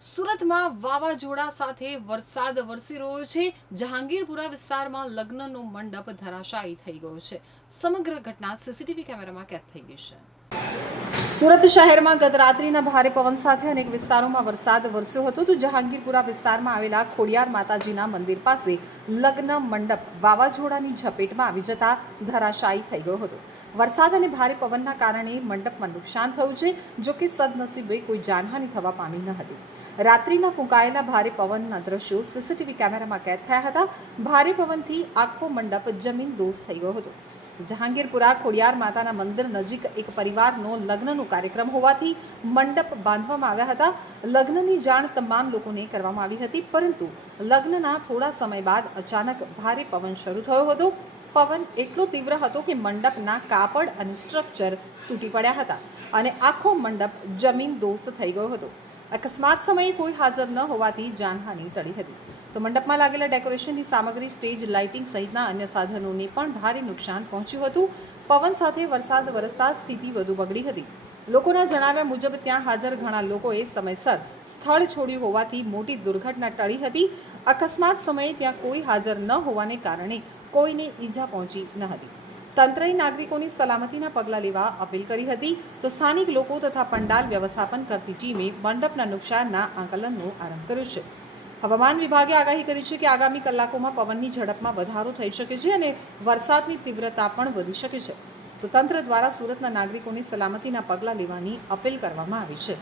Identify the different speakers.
Speaker 1: સુરતમાં વાવાઝોડા સાથે વરસાદ વરસી રહ્યો છે. જહાંગીરપુરા વિસ્તારમાં લગ્નનો મંડપ ધરાશાયી થઈ ગયો છે. સમગ્ર ઘટના સીસીટીવી કેમેરામાં કેદ થઈ ગઈ છે. સુરત શહેરમાં ગત રાત્રિના ભારે પવન સાથે અનેક વિસ્તારોમાં વરસાદ વરસ્યો હતો. તો જહાંગીરપુરા વિસ્તારમાં આવેલા ખોડિયાર માતાજીના મંદિર પાસે લગ્ન મંડપ વાવાઝોડાની ઝપેટમાં આવી જતા ધરાશાયી થઈ ગયો હતો. વરસાદ અને ભારે પવનના કારણે મંડપમાં નુકસાન થયું છે, જો કે સદનસીબે કોઈ જાનહાનિ થવા પામી ન હતી. રાત્રિના ફૂંકાયેલા ભારે પવનના દ્રશ્યો સીસીટીવી કેમેરામાં કેદ થયા હતા. ભારે પવનથી આખો મંડપ જમીન દોષ થઈ ગયો હતો. તો જહાંગીરપુરા ખોડિયાર માતાના મંદિર નજીક એક પરિવારનો લગ્નનો કાર્યક્રમ હોવાથી મંડપ બાંધવામાં આવ્યા હતા. લગ્નની જાણ તમામ લોકોને કરવામાં આવી હતી, પરંતુ લગ્નના થોડા સમય બાદ અચાનક ભારે પવન શરૂ થયો હતો. પવન એટલો તીવ્ર હતો કે મંડપના કાપડ અને સ્ટ્રક્ચર તૂટી પડ્યા હતા અને આખો મંડપ જમીન દોસ્ત થઈ ગયો હતો. અકસ્માત સમયે કોઈ હાજર ન હોવાથી જાનહાનિ ટળી હતી. તો મંડપમાં લાગેલા ડેકોરેશનની સામગ્રી, સ્ટેજ, લાઇટિંગ સહિતના અન્ય સાધનોને પણ ભારે નુકસાન પહોંચ્યું હતું. પવન સાથે વરસાદ વરસતા સ્થિતિ વધુ બગડી હતી. લોકોના જણાવ્યા મુજબ ત્યાં હાજર ઘણા લોકોએ સમયસર સ્થળ છોડ્યું હોવાથી મોટી દુર્ઘટના ટળી હતી. અકસ્માત સમયે ત્યાં કોઈ હાજર ન હોવાને કારણે કોઈને ઈજા પહોંચી ન હતી. તંત્રએ નાગરિકોની સલામતીના પગલાં લેવા અપીલ કરી હતી. તો સ્થાનિક લોકો તથા પંડાલ વ્યવસ્થાપન કરતી ટીમે મંડપના નુકસાનના આંકલનનો આરંભ કર્યો છે. હવામાન વિભાગે આગાહી કરી છે કે આગામી કલાકોમાં પવનની ઝડપમાં વધારો થઈ શકે છે અને વરસાદની તીવ્રતા પણ વધી શકે છે. તો તંત્ર દ્વારા સુરતના નાગરિકોની સલામતીના પગલાં લેવાની અપીલ કરવામાં આવી છે.